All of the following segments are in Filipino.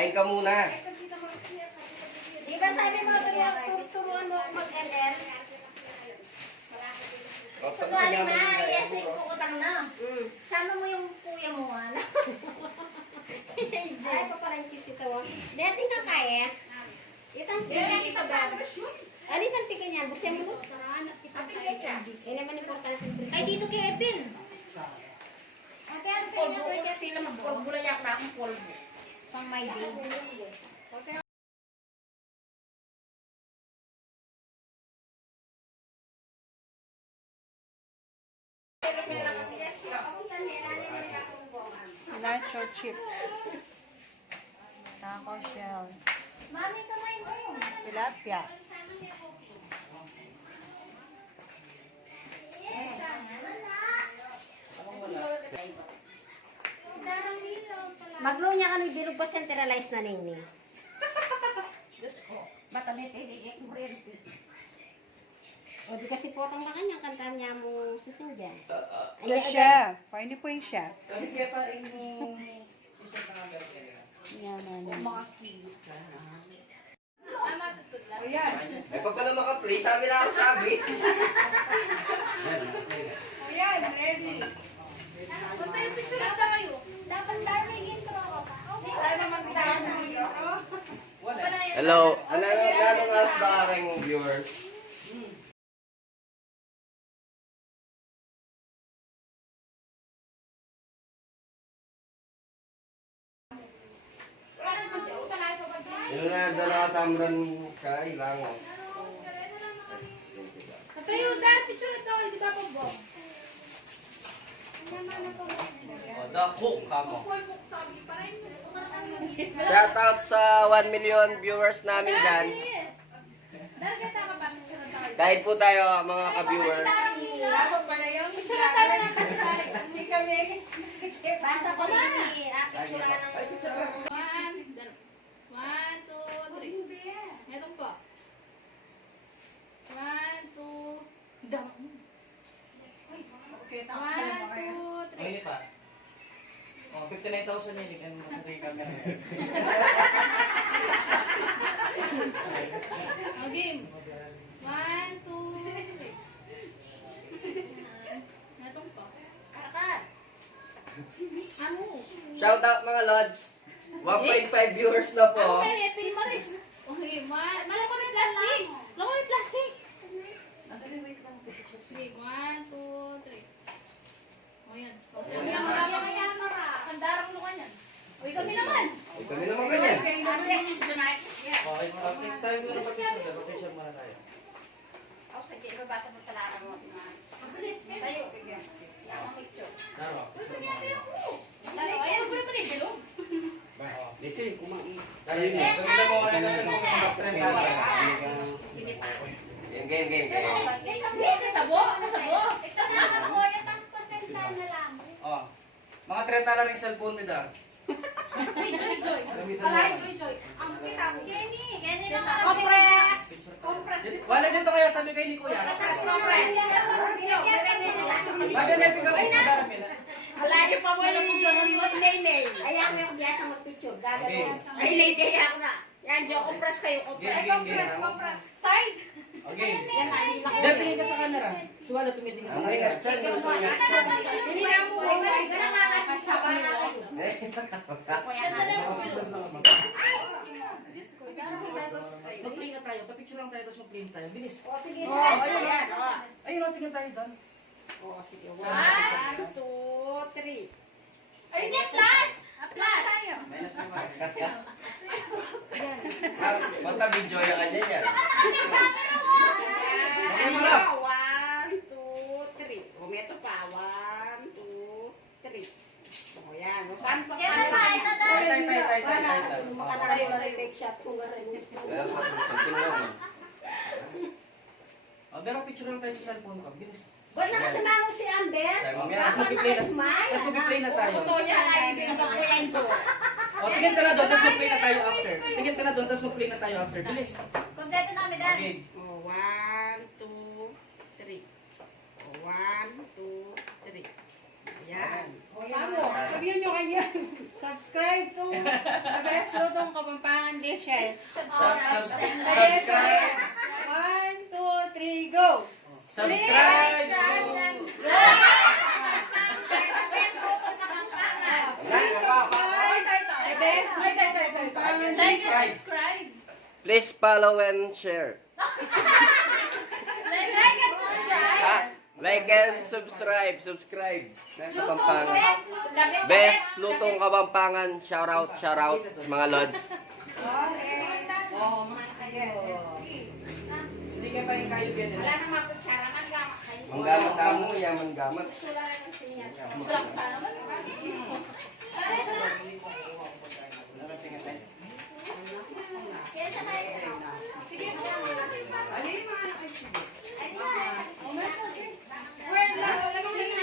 Kain ka muna. Di ba sabi mo turuan mo ako mag-LL? Kunwari ma, yes, ay kukutang na. Sama mo yung kuya mo, ano? Ay, paparangkis ito. Dati ka kaya. Itang tika kita ba? Ano itang tika niya? Buksan mo. Eh naman importante. Ay, dito kay Epin. Ate, ano kayo niya? Pwede sila mag-polvo. Bulayak na akong polvo. Pang my day. Nacho chips. Taco shells. Mami, kamay mo. Tilapia. Maglo niya kami bilog pa centralized na nini. Diyos ko, matamit mo rin. O di kasi potong na kanya, kantaan niya mo susundan. The chef. Pwede po yung chef. Sabi kaya pa yung... Yan. Mga kilos ka na. Ay, pag pala maka-play, sabi na ako sabi. Ayan, ready. Punta yung picture na kayo. Dapat dahil may intro ako. Tayo naman tayo ng intro. Hello. Anong oras ba aking viewers? Yung na dala tamran ka, ilang. Kayo, dahil picture na tayo, di ba po bo? Dako ka mo. Shout out sa 1 million viewers namin dyan. Kahit po tayo mga ka-viewers. Ako pala yung Picture na tayo ng kasay. Hindi kami. Basta ko na ni picture na ng... 1, 2, 3. Etong po. 1, 2. Dama mo. Okay, 1, tapos na ba kayo? 2, 3. Okay pa. Oh, 59,000 yun. Ikan mo sa tingin camera. O, game. 1, 2, 3. Etong po. Karakar. Amo. Shout out mga lods. 1.5 viewers na po. Okay, Epin Maris. Okay, mala ko na yung plastic. Lako yung plastic. Wait lang. Sige, 1, 2, 3. O, yan. O, sige, mara. Kandarang mo ka niyan. O, kami naman. Ay, kami naman ganyan. Okay, naman. Tonight. Yeah. Okay, update tayo muna sa picture. Picture muna tayo. Ako sa gate, babata mo talaga mo. Mabilis. Tayo, bigyan. Yan ang picture. Naro. Lalo, ayaw mo na pala yung bilog. Listen, kumain. Tayo yun. Ganda mo kayo kasi mga trend na Game. Kasabo. Ito na ako, yung pang-pasentan na lang. Oh. Mga trend na lang yung cellphone mo da. Ay, Joy. Alay, Joy. Ang kita mo. Kenny lang ako. Compress! Wala dito kaya tabi kay ni Kuya. Compress! Bagay na pick up mo sa amin. Alayo pa mo yung Nene. Ayaw mo yung biyasa mag-picture. Gagawin. Ay, Nene, ako na. Yan, Diyo, compress kayo. Game. Side. Okay. Yan, Dahil tingin ka sa camera. Si Wala tumitingin sa Ang may camera. chan, luto niya. Hindi na mo. Mag-play na tayo. Pa-picture lang tayo, tapos mag-play tayo. Bilis. O sige, Oh, side. ayun yan. Ayun, tingin tayo doon. Oh, sige. 1, 2, 3. Ayun yan, flash. Flash. Minus na ba? Basta video yung kanya yan. Ano? 1, 2, 3. Umeto pa. 1, 2, 3. O yan. O saan pa Kaya pa, ito dahil. Tay. Makatayo na yung take shot kung gano'n. Well, something lang. Oh, pero picture lang tayo sa cellphone ko. Bilis. Ba't nakasama ko si Amber? Tapos mag-play na tayo. Ito yan ay hindi na po yan to. O, tingin ka na doon, tapos mag-play na tayo after. Tingin ka na doon, tapos mag-play na tayo after. Bilis. Kompleto na kami, Dan. Okay. O, 1, 2, 3. O, 1, 2, 3. Ayan. Sabihin nyo kanya. Subscribe to the best lutong Kapampangan dishes. Subscribe. 1, 2, 3, go! Subscribe. The best Subscribe. Please follow and share. Like and subscribe. Subscribe. Ng Kapampangan. Best lutong Kapampangan. Shout out mga lods. Oh, mahal kayo. Hindi ka pa yung kayo yan. Wala nang makutsara. Manggamat kayo. Manggamat tamo, yaman gamat. Wala na ng sinyas. Kaya siya kayo. Sige po. Alin yung mga anak kayo? Well, lagay mo yung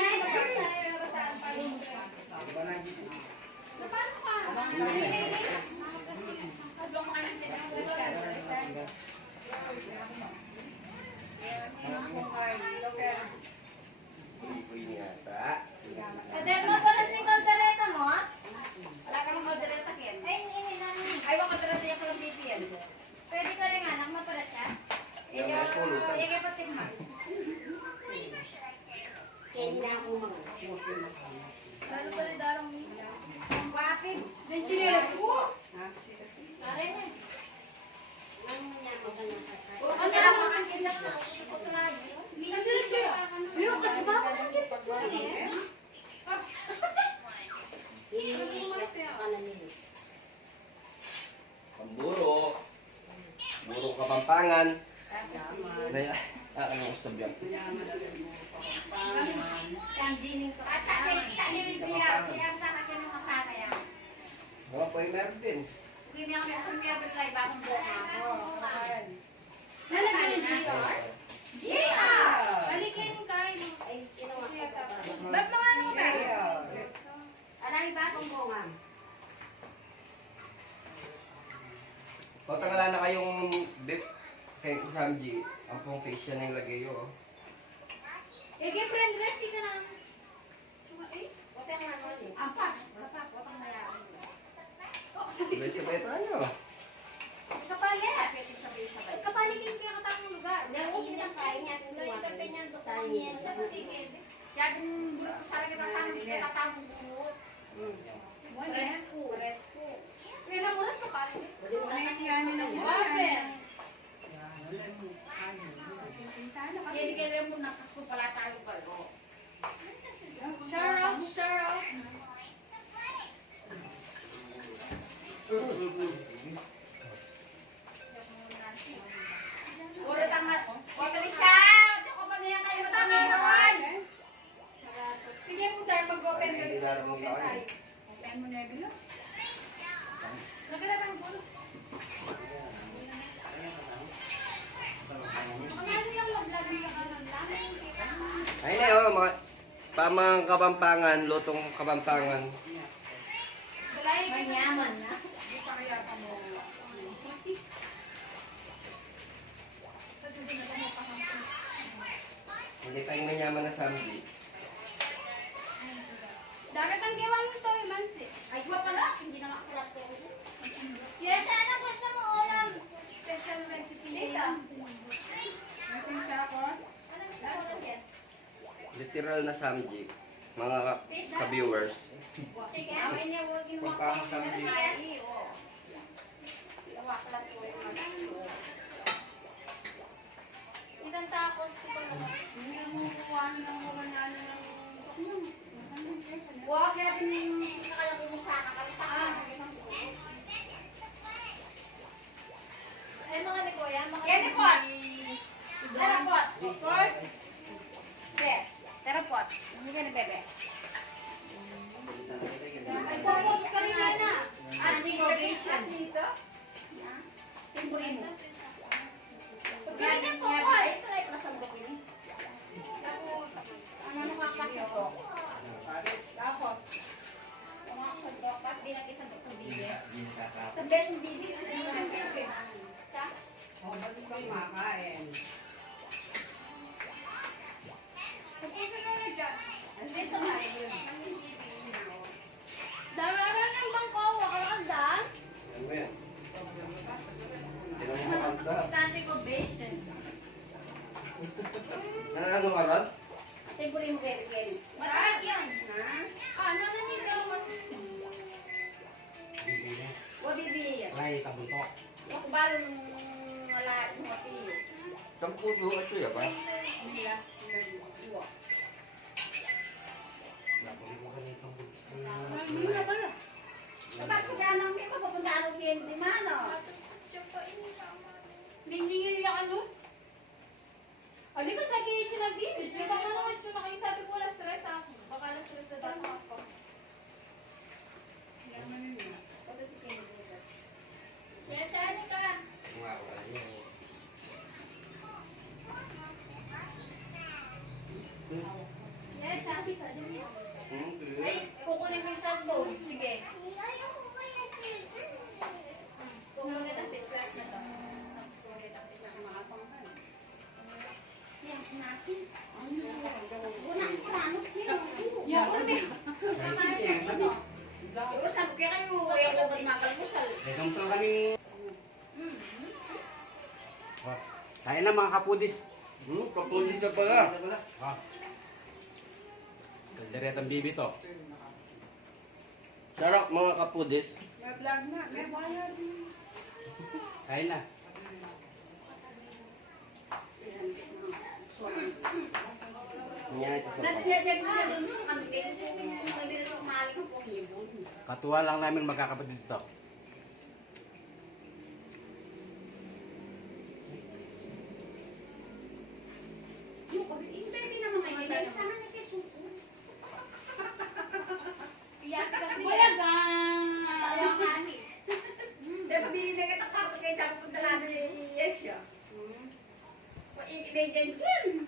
Ipoy yata. Kader mo pa na si kaldereta mo? Wala ka nang madereta kin. Ay, ini na. Ay, wala ka dereta yung kalang baby yan. Pwede ka rin anak mo para siya. Yaman pulutan. Ika pa timman. Kaya na ako mga. Lalo pa rin darang mo. Ang wapin. Then chinelas ko. Pare na. Ano niya maganda ka? Ang nalaman kita sa Yung kachuma ko lang yung picture niya. Pamburo. Buro Kapampangan. Ano ko sabihan? Sang jining ko. At sa akin, sa akin ng makana yan. Mga po yung meron din. Hindi niya ako nasumya ba tayo bakong buka ako. Nalagyan yung GR. Yeah! Balikin yung kain mo. Ay, ginawa ko pa. Ba't mga ano tayo? Alay bakong bunga. O, tangala na kayong beef kay Kusamji. Ang pong facial na yung lagay yun. Eh, kaya friend, rest ka na. Eh, Wata nga mo ni. Ampa. Watang na yan. Sabay-sabay tayo. Kapalit. Pwede sabay-sabay. kapalikin kayo katang lugar. Dahil hindi na kaya niya kung Nakita tumakbo. niya ito kung niya siya natigil. Kaya kung sarang kita sa amin, kita tatang bunot. Resco. Resco. Kaya na muna kapalikin. Bakit? Kaya di kaya mo nakas ko pala tayo palo. Shout out, shout out. Puro tangat. Water siya. Di ko pa niya kayo na Panginoon. Sige po tayo, mag-open ka. Hindi na rin tayo. Open mo na bilo. Nakilala mo po. Ano yung mag-vlog mo ka ng lamin? Ayun na yun, mga pamang Kapampangan, lutong Kapampangan. Balay ka Manyaman na. Hindi tayong manyaman na Samji. Dami pang gawa mo ito, Imansi. Ay, iba pala. Hindi na makulat ko. Yes, ano gusto mo ulam? Special recipe nila. Anong gusto mo ulam yan? Literal na Samji. Mga ka-viewers. Chicken? Ay, niya working mo. Pampang Samji. Ay, oo. Iwaklat ko yung mga Ilan tacos ko naman? Huwag kaya din kaya kumusaka ka. Ay, mga ni Kuya, mga Yan ni Pot. Terapot. Pot. Be, terapot. Hindi ka na bebe. Ay, popot ka rin na. Ating ovation. Dito? Timbulin mo. Pagkain ng Popot. popot. Ito ay prasandok ini. Ano nakakasya ko? Ako. Ang mga sandok, ba't di nag-isandok ng bibi? Tabi ng bibi. Ano yung bibi? Ta? Oh, ba't di ka makain? Pagkain ka na dyan. Dito nga. Dararan ng Temporin mo kayo, Ken. Matagal yan. Ha? Ah, nananigaw mo. O, bibi. Ay, tabuntok. Yung kubalo nung wala yung matiyo. Isang puso at siya ba? Nila. Iwa. Napuli ko kanito. Ano na ba? Kapag siya nang may papapunta ako Ken, di mano. Ningingil ka ano? Ali ko tsaka yung chinagdi. Di ba ka naman ito na kayo sabi ko wala stress ako. Baka wala stress na dito ako. Pagka si Ken. Kaya saan ka? Nga ko pala yun. Yes, Shopee sa dyan. Okay. Ay, kukunin ko yung cellphone. Sige. Kukunin ang fish glass na to. Tapos kukunin ang fish glass. Yan, nasi. Unang kurano. Yeah, or may... Yung sabi kaya kayo, ayaw ko ba't makalmusal? Dagang sa kami. Kaya na mga kapudis. Kapulis na pala. Kalderetang bibi to. Sarap mga kapudis. May vlog na. May bayad. Kaya na. Yan ito sa Nadiyadiyag mo siya doon sa kambing. Mabili ko kumali ko pong ibon. Katuwa lang namin magkakapatid ito. Yung kambing, hindi naman kayo. Dahil sana niya kay suko. Iyak kasi. Bulaga! Ayaw nga ni. Dahil pabili na kita karto kayo sa pupunta namin ni Yesha. Paingin dyan dyan.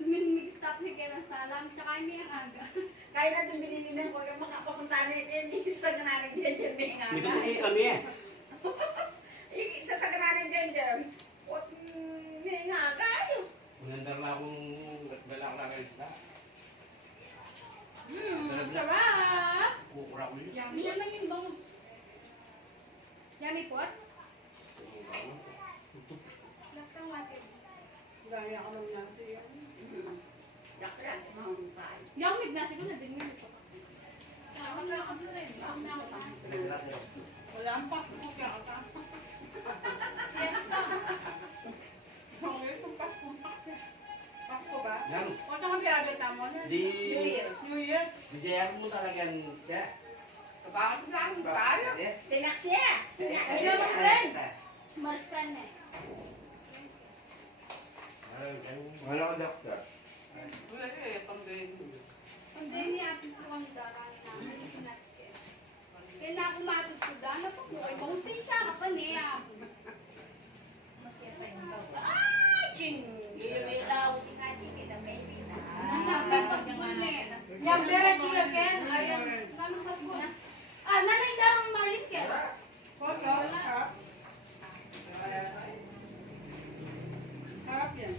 Mix up ni Kevin Salam, tsaka hindi ang aga. Kaya na din binili ko yung mga papunta ni isa ka namin dyan dyan may nga. May tutuloy kami eh. Isa sa ka namin dyan dyan. What may nga kayo. Unandar na akong gala ko lang isda. Sarap! Kukura ko yun. Yummy naman yung bang. Yummy pot? Lakang water. Gaya ka lang nasi yan. Daklan, mahumpay. Yummy na siguro na din yun. Wala ang pakbo. Kaya ka. Siesta. Okay, kung Pasko. Pasko ba? Yan. O, ito ang biyagay mo na. Di... New Year. Diyan mo talagang siya. Bakit lang tayo? Pinaksya. Ayaw mo friend. Maris friend eh. Wala ko doktor. Wala siya eh, pang-grade. Hindi niya apin ko ang darang na. Hindi sinatke. Kaya na ako matutuda. Napakukay mo. Kung siya ka pa niya. Ay, ching! Ilaw si Kachi, kita may bita. Nasabay pa sa muli. Yung diretso again. Ayan. Nanong pasbo na. Ah, nanay darang malit ka. Koto, harap. Harap yan.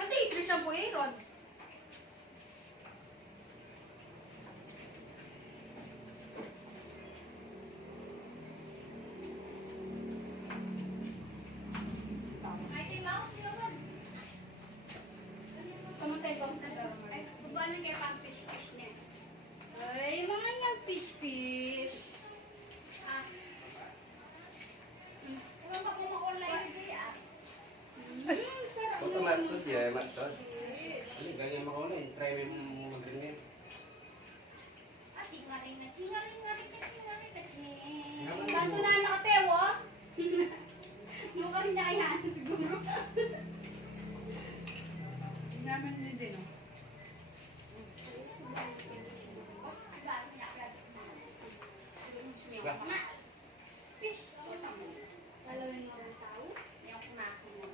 Nati-ikli siya po eh, Rod. Ay, tiba ako siya, Rod. Kamuntay ko ang Ay, baba na kaya pang fish-fish niya. Ay, mga niyang fish-fish. Ah. Kung mag-online dili ah. Sarap Ito matod yan, matod. Ano, ganyan mo ko na. Try mo mag-ganyan. Ah, tingaring na, tingaring na, tingaring na. Banto na nakatewo. Yung ka rin niya kaya siguro. Hindi namin hindi, no? Fish. Palawin mo ng tao. Yung kumasin mo.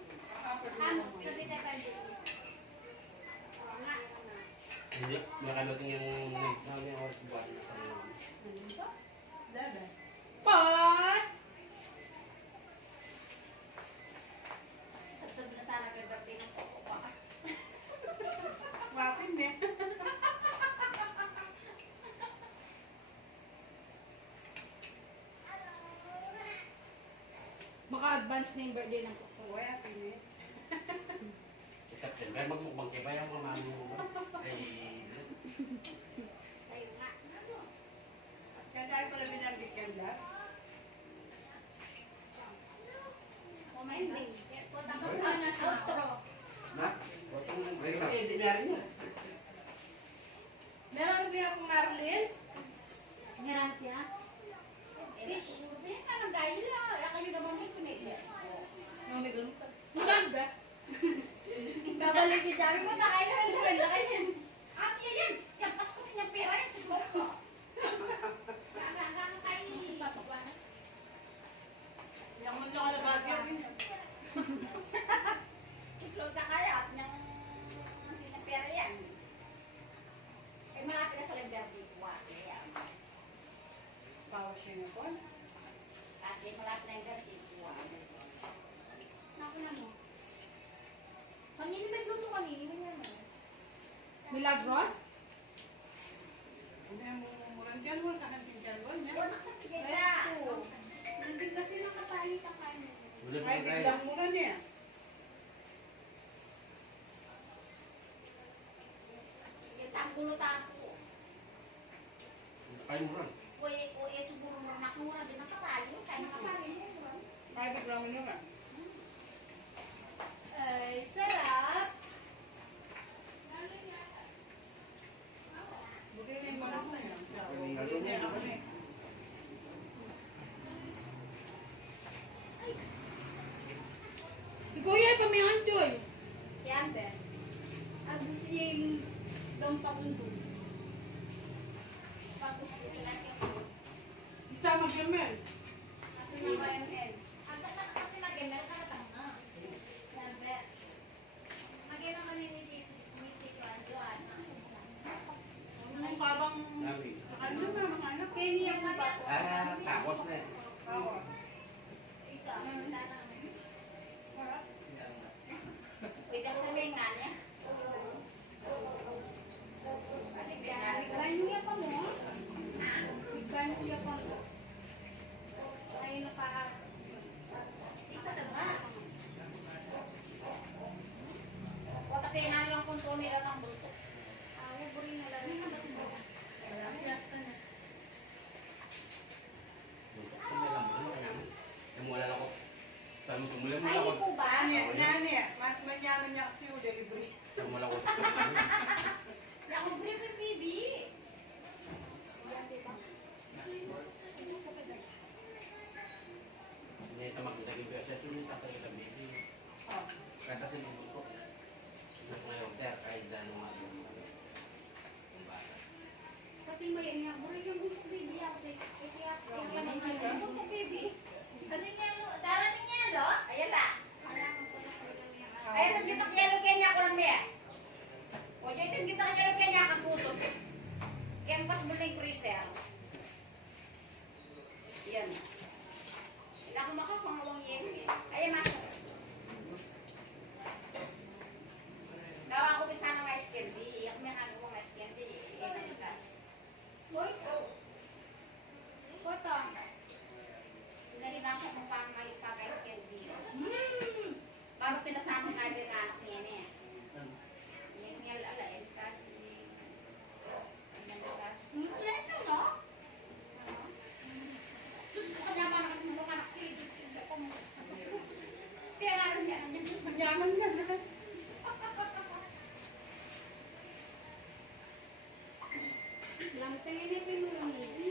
Sabi tayo pa dito. Oo nga. Hindi, makalutin yung legs namin ako sa buwan na sa namin. Dada. Pot! Sabi na sana kay birthday ng koko pa. Wapin eh. Baka advance na yung birthday ng Pukso. Wala, pinit. Sa September, magmukbang kayo ba yung mga mami mo? Ay, Tayo nga. Kaya tayo pala binabit ka lang. Commenting. Punta ka pa na sa outro. Na? Otong, wait lang. Hindi meron yun. Meron din akong Marlin. Garantia. Fish. Kaya ka ng dahil ah. Kayo naman may kumigyan. Yung may ganun sa... Naman ba? Babalik yung dami mo. Nakailan na kayo. At yan. Yan, pasko niya pera yan. Siguro ko. Nakakain. Yung mundo ka na bagyo. Itlog na kaya at nang pera yan. Eh, malapit na sa Lemberdi. Kaya. Bawas siya na po. At malapit na yung Lemberdi. Naku na mo. Kanina nagluto kanina yan. Milagros? Ano yung mumurang dyan? Wala ka ng tindaluan niya. Wala sa tigay ka. Nandun kasi nakatali ka kayo. wala pa Ay, tayo. biglang mura niya. Yung tanggulo-tanggo. Kayo mo ron. Uy, siguro mo nakuha din ang katali. Kaya nakatali mo. Ay, biglang mura. Ay, sarap. Buti na yung mga na yan. Ganun yan, Ako na eh. Si Kuya, pamihan, Joy. Si Amber. Agos yung dompang undo. Pagos yung laki ko. Isa mag-gamel. Ato na ba yung L? Agad na kasi mag-email ka na tanga. Si Amber. Magay naman ni Tito Andoan. Anong kabang... Mami. Ano na mga anak? Kenny ang ba? Tapos na. Oo. Ito, uy, kasi may nga niya. Kain niya pa mo? Kain niya pa mo? Ay, naka... Ito na ba? Wata kayo na lang kung to nila ng bulto. Buri na lang. Hindi na ba ito? Yung wala lang ko. Sabi mo, tumulan mo Ay, lang ako. hindi po ba? Nani, mas manyaman niya kasi yung delivery. Sabi mo lang ako. Hindi ako brief with baby. Hindi ito magdaging ko. Siya sulit sa salita, baby. Kaya sa sinubod ko. Nasa ngayon, kahit gano'n nga yung bata. Pati mo yan nga. Buri yung bulto baby ako. Kaya ang bulto baby. Ano niya, no? Darating niya, no? Ayan na. Ayan, nagkita kaya niya ako lang niya. O, dyan ito, kita kaya niya ako puso. Kaya pas mo lang yung freezer. Yan. Wala akong makapangawang yelo eh. Ayan na. Dawa ako bisa ng ice candy. Ako may nagawa ng ice candy. Boy, Koto. Nalilang ko kung paano mag-ice candy. Bago tinasama nga din na anak niya niya. Yan niya ala, kasi... Diyan ito, no? Diyos ko, kanyaman na kasi mga anak niya. Diyos ko, pera rin niya. Manyaman niya na. Lang tayo na po yung mga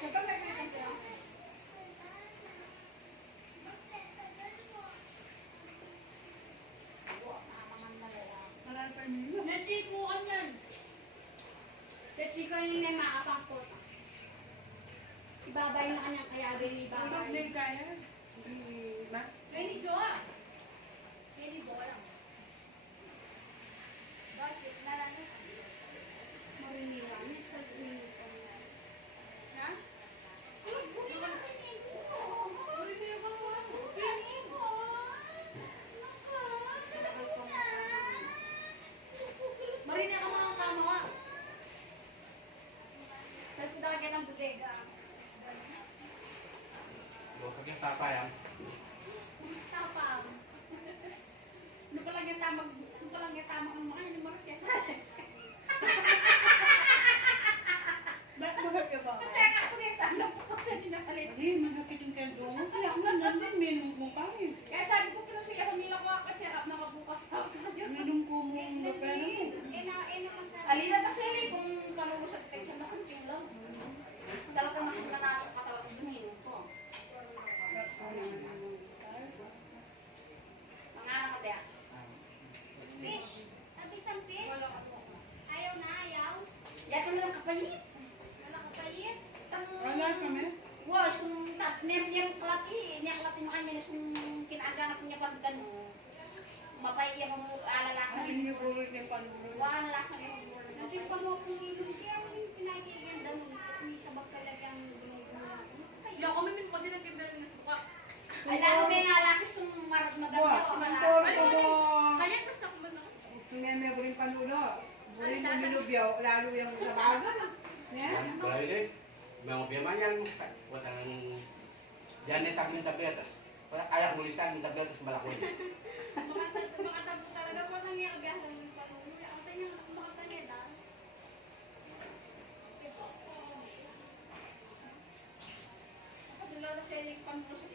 Kapag may pwede siya. Marami pa yung Nachikuan yan. Nachikuan yung may makapangkot. Ibabay na kanyang kayabe ni Tulog Babay. na yung kaya. Diba? Kaya ni Joa. Kaya ni Joa lang. Bakit? Nalang Marinira. Sa uminutan na. ha? Buri ka naman ni Igo. Buri kayo ka mo. Kaya ni Igo. Marina ka mga kama. Tapos ka ng butega. Huwag kang tatay, ah. Mga anak ko, Dex. Fish. Sabi isang fish. Ayaw na, ayaw. Yato na lang kapayit. Wala ka payit. Wala kami. Wow, sung niyang klati. Niyang klati mo kami. Sung kinaganap niya pag gano'n. Mapay iya mo alalasan. Hindi niyo po yung panulo. Wala alalasan mo. Nagtimpa mo akong ilong. Kaya mo rin pinagiganda mo. May sabag talagang gumagumag. Yo, kami min po din nag-timber ng suka. Ay, lalo may alasis yung maganda Buwa, si ang Malas. toro ko. Kaya tas na kumain ako. Sumeme ko rin panulo. Burin yung minubyaw, lalo yung sabaga. Yan. Boleh deh. Mau biar yan. Buat ang jangan sa minta betas. Ayak tulisan minta betas balakon. Makatabo talaga po nangyari biyahe ng panulo. Ako tayo yung makatanya dahil. Lalo sa ilig panulo sa